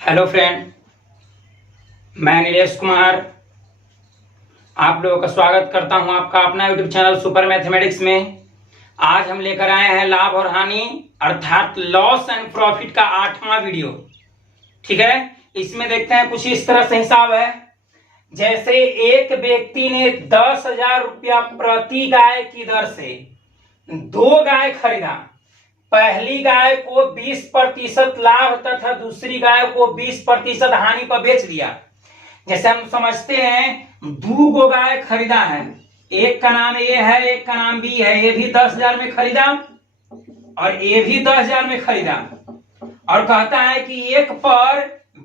Hello friend, मैं नीलेश कुमार आप लोगों का स्वागत करता हूं आपका अपना यूट्यूब चैनल सुपर मैथमेटिक्स में। आज हम लेकर आए हैं लाभ और हानि अर्थात लॉस एंड प्रॉफिट का 8वां वीडियो। ठीक है, इसमें देखते हैं कुछ इस तरह से हिसाब है। जैसे एक व्यक्ति ने 10,000 रुपया प्रति गाय की दर से 2 गाय खरीदा। पहली गाय को 20% लाभ तथा दूसरी गाय को 20% हानि पर बेच दिया। जैसे हम समझते हैं 2 गाय खरीदा है, एक का नाम ए है, एक का नाम बी है। ये भी 10,000 में खरीदा और ये भी 10,000 में खरीदा और कहता है कि एक पर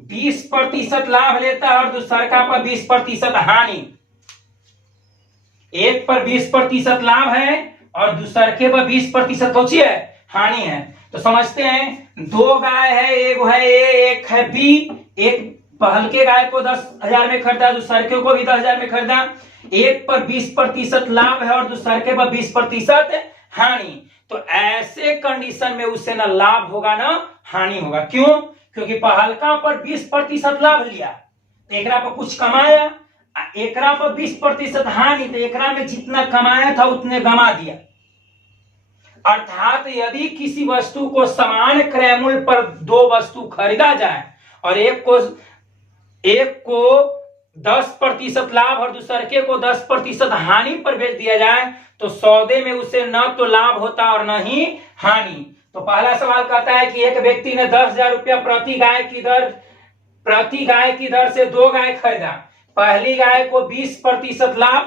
20% लाभ लेता है और दूसरा पर 20% हानि। एक पर 20% लाभ है और दूसरे पर 20% सोचिए हानि है। तो समझते हैं 2 गाय है, एक है ए, एक है बी। एक पहल के गाय को 10,000 में खरीदा, दूसरे को भी 10,000 में खरीदा। एक पर 20% लाभ है और दूसरे पर 20% हानि। तो ऐसे कंडीशन में उससे ना लाभ होगा ना हानि होगा। क्यों? क्योंकि पहलका पर 20% लाभ लिया तो एकरा पर कुछ कमाया, एकरा पर 20% हानि, तो एकरा में जितना कमाया था उतने गमा दिया। अर्थात यदि किसी वस्तु को समान क्रय मूल्य पर 2 वस्तु खरीदा जाए और एक को 10% लाभ और दूसरे को 10% हानि पर बेच दिया जाए तो सौदे में उसे न तो लाभ होता और न ही हानि। तो पहला सवाल कहता है कि एक व्यक्ति ने 10,000 रुपया प्रति गाय की दर से 2 गाय खरीदा। पहली गाय को 20% लाभ,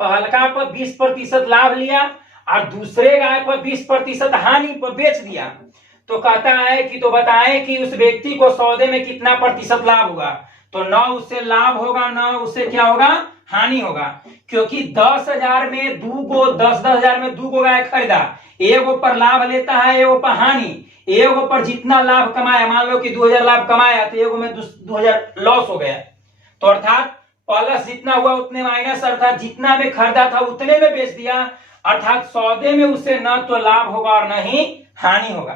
पहलका पर 20% लाभ लिया और दूसरे गाय पर 20% हानि पर बेच दिया। तो कहता है कि तो बताएं कि उस व्यक्ति को सौदे में कितना प्रतिशत लाभ होगा। तो न उससे लाभ होगा न उससे क्या होगा हानि होगा, क्योंकि 10,000 में 10,000 में 2 गाय खरीदा। एगो पर लाभ लेता है, एगो पर हानि। एगो पर जितना लाभ कमाया, मान लो कि 2,000 लाभ कमाया तो एगो में 2,000 लॉस हो गया। तो अर्थात प्लस जितना हुआ उतने माइनस, अर्थात जितना में खरीदा था उतने में बेच दिया। अर्थात सौदे में उसे न तो लाभ होगा और न ही हानि होगा।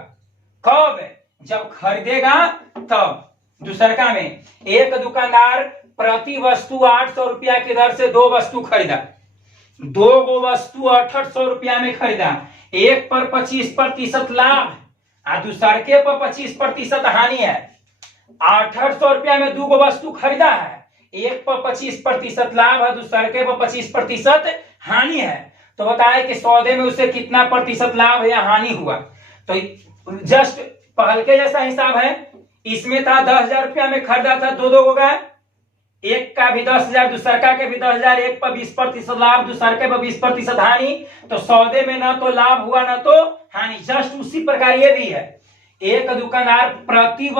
कब? जब खरीदेगा तब। दूसरका में एक दुकानदार प्रति वस्तु 800 रुपया की दर से 2 वस्तु खरीदा। 2 वस्तु 800 रुपया में खरीदा। एक पर 25% लाभ और दूसरे पर 25% हानि है। 800 रुपया में 2 वस्तु खरीदा है, एक पर 25% लाभ है, दूसरे पर 25% हानि है। तो बताए कि सौदे में उसे कितना प्रतिशत लाभ या हानि हुआ। तो जस्ट पहल के जैसा हिसाब है। इसमें था 10,000 रुपया में खरीदा था 2 गाय, एक का भी 10,000, दूसरे का भी 10,000। एक पर 20% लाभ, दूसरे पर 20% हानि। तो सौदे में ना तो लाभ हुआ ना तो हानि। जस्ट उसी प्रकार ये भी है। एक दुकानदार प्रति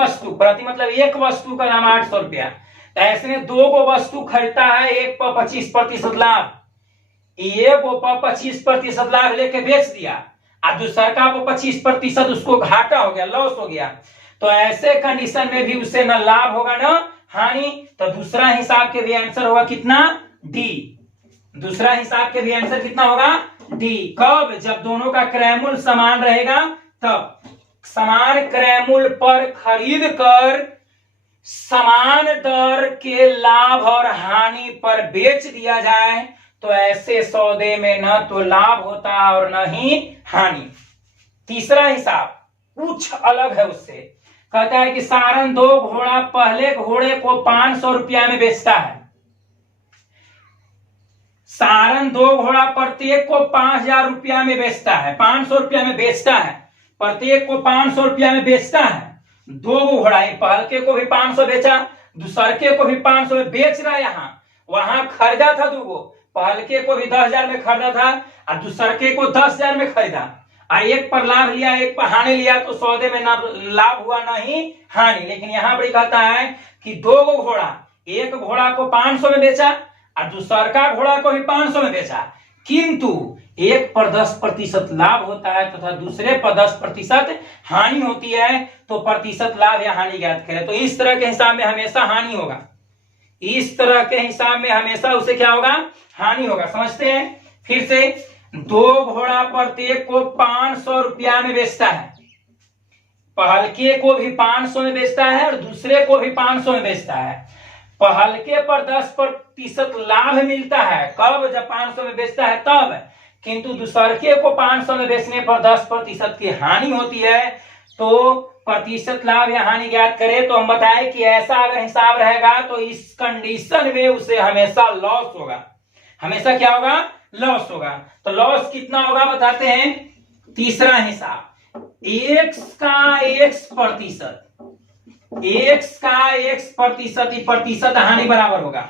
मतलब एक वस्तु का दाम 800 रुपया, ऐसे 2 वस्तु खरीदता है। एक पर 25% लाभ, एगो पर 25% लाभ लेके बेच दिया और दूसरा पर 25% उसको घाटा हो गया, लॉस हो गया। तो ऐसे कंडीशन में भी उसे ना लाभ होगा ना हानि। तो दूसरा हिसाब के भी आंसर होगा कितना? डी। दूसरा हिसाब के भी आंसर कितना होगा? डी। कब? जब दोनों का क्रय मूल्य समान रहेगा तब। समान क्रय मूल्य पर खरीद कर समान दर के लाभ और हानि पर बेच दिया जाए तो ऐसे सौदे में न तो लाभ होता और न ही हानि। तीसरा हिसाब कुछ अलग है उससे। कहता है कि सारन 2 घोड़ा पहले घोड़े को 500 रुपया में बेचता है। सारन 2 घोड़ा प्रत्येक को 5,000 रुपया में बेचता है, 500 रुपया में बेचता है। प्रत्येक को 500 रुपया में बेचता है। 2 घोड़ा, पहलके को भी 500 बेचा, दूसरे को भी 500 में बेच रहा है। वहां खरीदा था 2, पहलके को भी 10,000 में खरीदा था और दूसरे को 10,000 में खरीदा। एक पर लाभ लिया, एक पर हानि लिया, तो सौदे में ना लाभ हुआ ना ही हानि। लेकिन यहाँ पर कहता है कि 2 घोड़ा, एक घोड़ा को 500 में बेचा और दूसरा घोड़ा को भी 500 में बेचा, किंतु एक पर 10% लाभ होता है तथा दूसरे पर 10% हानि होती है। तो प्रतिशत लाभ या हानि ज्ञात करें। तो इस तरह के हिसाब में हमेशा हानि होगा। इस तरह के हिसाब में हमेशा उसे क्या होगा? हानि होगा। समझते हैं फिर से। 2 घोड़ा प्रत्येक को 500 रुपया में बेचता है। पहलके को भी 500 में बेचता है और दूसरे को भी 500 में बेचता है। पहलके पर 10% लाभ मिलता है, कब? जब 500 में बेचता है तब। किंतु दूसरके को 500 में बेचने पर 10% की हानि होती है। तो प्रतिशत लाभ या हानि ज्ञात करें तो हम बताएं कि ऐसा अगर हिसाब रहेगा तो इस कंडीशन में उसे हमेशा लॉस होगा। हमेशा क्या होगा? लॉस होगा। तो लॉस कितना होगा बताते हैं। तीसरा हिसाब, x का x%, x का x% प्रतिशत हानि बराबर होगा।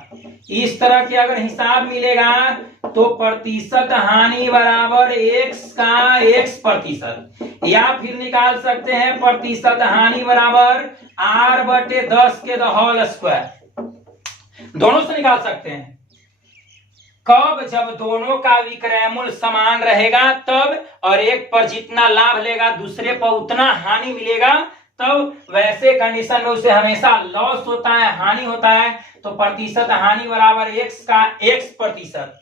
इस तरह के अगर हिसाब मिलेगा तो प्रतिशत हानि बराबर x का x%, या फिर निकाल सकते हैं प्रतिशत हानि बराबर r/10 के होल स्क्वायर। दोनों से निकाल सकते हैं। कब? जब दोनों का विक्रय मूल्य समान रहेगा तब, और एक पर जितना लाभ लेगा दूसरे पर उतना हानि मिलेगा तब। वैसे कंडीशन में उसे हमेशा लॉस होता है, हानि होता है। तो प्रतिशत हानि बराबर x का x%,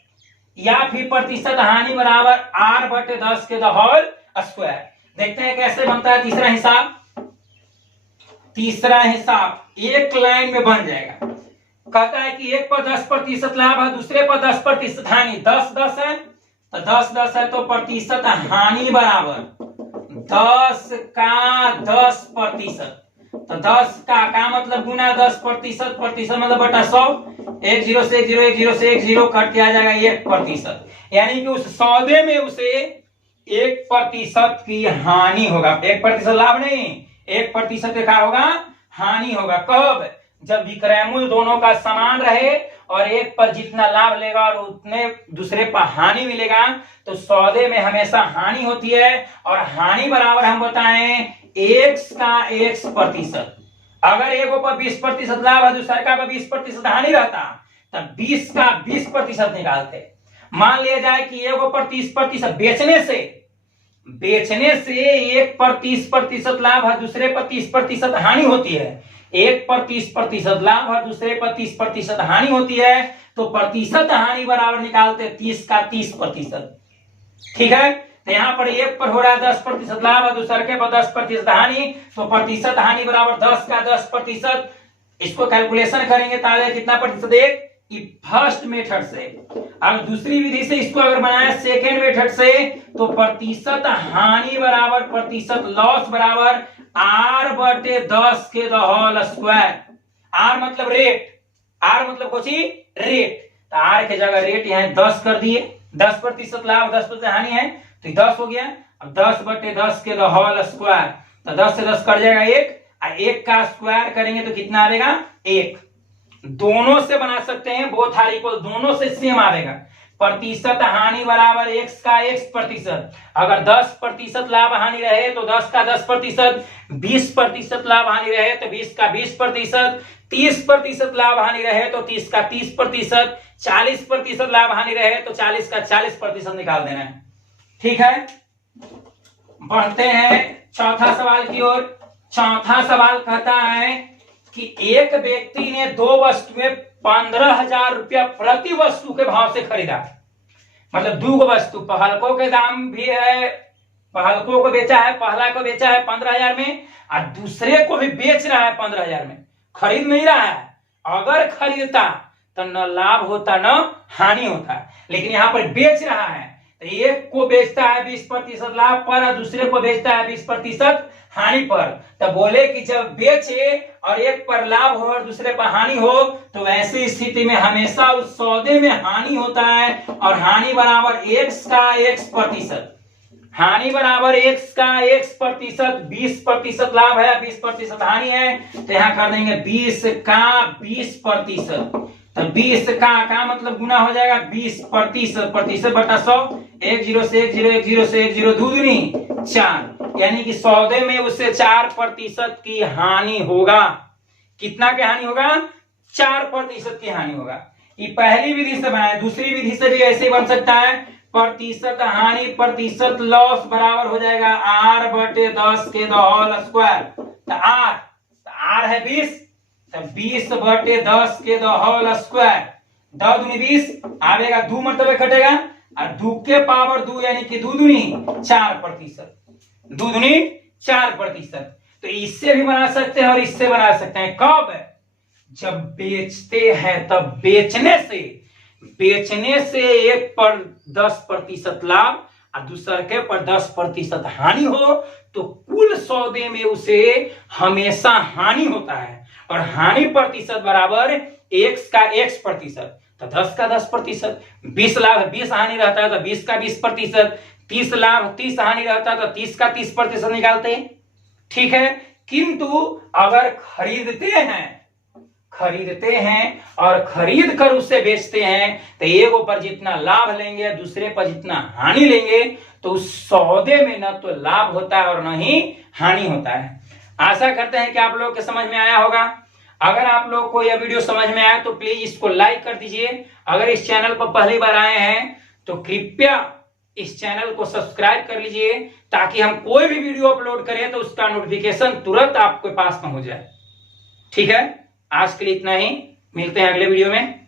या फिर प्रतिशत हानि बराबर r/10 के होल स्क्वायर। देखते हैं कैसे बनता है तीसरा हिसाब। तीसरा हिसाब एक लाइन में बन जाएगा। कहता है कि एक पर 10% लाभ है, दूसरे पर 10% हानि। 10-10 है तो 10-10 है तो प्रतिशत हानि बराबर 10 का 10%। तो 10 का मतलब गुना 10%, प्रतिशत मतलब बटा 100। 1 0 से 1 0, 1 0 से 1 0 कट के आ जाएगा 1%। यानी कि उस सौदे में उसे 1% की हानि होगा। 1% लाभ नहीं, 1% क्या होगा? हानि होगा। कब? जब विक्रय मूल्य दोनों का समान रहे और एक पर जितना लाभ लेगा और उतने दूसरे पर हानि मिलेगा। तो सौदे में हमेशा हानि होती है, और हानि बराबर हम बताएं x का x%। अगर एगो पर 20% लाभ है, दूसरे का पर 20% हानि रहता, तब 20 का 20% निकालते। मान लिया जाए कि एगो पर 30% बेचने से एक पर 30% लाभ है, दूसरे पर 30% हानि होती है। एक पर 30% लाभ है, दूसरे पर 30% हानि होती है। तो प्रतिशत हानि बराबर निकालते 30 का 30%। ठीक है। तो यहाँ पर एक पर हो रहा है 10% लाभ और दूसरे के पर 10% हानि। तो प्रतिशत हानि बराबर 10 का 10%। इसको कैलकुलेशन करेंगे तो कितना प्रतिशत? एक फर्स्ट मेथड से। अब दूसरी विधि से इसको अगर बनाया सेकेंड मेथड से, तो प्रतिशत हानि बराबर प्रतिशत लॉस बराबर r/10 के होल स्क्वायर। r मतलब रेट, r मतलब कुछ रेट। तो r के जगह रेट यहाँ 10 कर दिए। 10% लाभ 10% हानि है तो 10 हो गया। अब 10/10 के होल स्क्वायर, तो 10 से 10 कट जाएगा 1, और 1 का स्क्वायर करेंगे तो कितना आएगा? 1। दोनों से बना सकते हैं, बोथ आर इक्वल, दोनों से सेम आएगा। प्रतिशत हानि बराबर x का x%। अगर 10% लाभ हानि रहे तो 10 का 10%, 20% लाभ हानि रहे तो 20 का 20%, 30% लाभ हानि रहे तो 30 का 30%, 40% लाभ हानि रहे तो 40 का 40% निकाल देना है। ठीक है। बढ़ते हैं चौथा सवाल की ओर। चौथा सवाल कहता है कि एक व्यक्ति ने दो वस्तुएं 15,000 रुपया प्रति वस्तु के भाव से खरीदा। मतलब दो वस्तु, पहलकों के दाम भी है, पहलकों को बेचा है, पहला को बेचा है 15,000 में, और दूसरे को भी बेच रहा है 15,000 में। खरीद नहीं रहा है। अगर खरीदता तो न लाभ होता न हानि होता, लेकिन यहाँ पर बेच रहा है। तो एक को बेचता है 20% लाभ पर और दूसरे को बेचता है 20% हानि पर। तो बोले कि जब बेचे और एक पर लाभ हो और दूसरे पर हानि हो, तो ऐसी स्थिति में हमेशा उस सौदे में हानि होता है, और हानि बराबर x का x%। हानि बराबर x का x%। 20% लाभ है, 20% हानि है, तो यहाँ कर देंगे 20 का 20%। तो 20 का मतलब गुना हो जाएगा 20%, प्रतिशत बटा 100। 1 0 से 1 0, 1 0 से 1 0, 2 दूनी 4। यानी कि सौदे में उससे 4% की हानि होगा। कितना की हानि होगा? 4% की हानि होगा। ये पहली विधि से बनाया। दूसरी विधि से भी ऐसे बन सकता है। प्रतिशत हानि प्रतिशत लॉस बराबर हो जाएगा r/10 के होल स्क्वायर। तो r है 20, तो 20/10 के होल स्क्वायर। 2 दूनी 20 आवेगा, 2 मरतबे कटेगा, और 2 के पावर 2 यानी कि 2 दूनी 4%। 2 दूनी 4%। तो इससे भी बना सकते हैं और इससे बना सकते हैं। कब? जब बेचते हैं तब बेचने से एक पर 10% लाभ और दूसरे पर 10% हानि हो तो कुल सौदे में उसे हमेशा हानि होता है। और हानि प्रतिशत बराबर x का x%, तो 10 का 10%। 20 लाभ 20 हानि रहता है तो 20 का 20%। 30 लाभ 30 हानि रहता है तो 30 का 30% निकालते हैं। ठीक है, किंतु अगर खरीदते हैं और खरीद कर उसे बेचते हैं तो एक पर जितना लाभ लेंगे दूसरे पर जितना हानि लेंगे तो उस सौदे में न तो लाभ होता है और न ही हानि होता है। आशा करते हैं कि आप लोग के समझ में आया होगा। अगर आप लोग को यह वीडियो समझ में आया तो प्लीज इसको लाइक कर दीजिए। अगर इस चैनल पर पहली बार आए हैं तो कृपया इस चैनल को सब्सक्राइब कर लीजिए ताकि हम कोई भी वीडियो अपलोड करें तो उसका नोटिफिकेशन तुरंत आपके पास में हो जाए। ठीक है, आज के लिए इतना ही, मिलते हैं अगले वीडियो में।